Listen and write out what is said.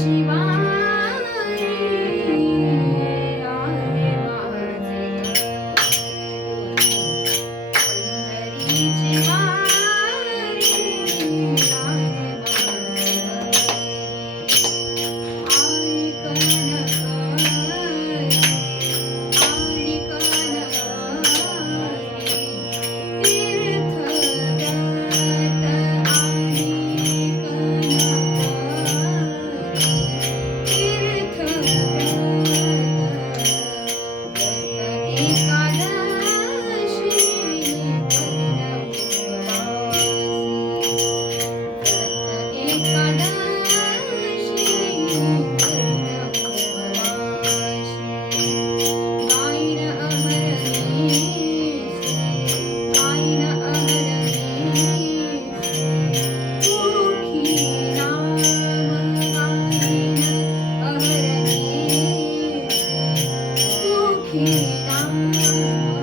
Jiva Música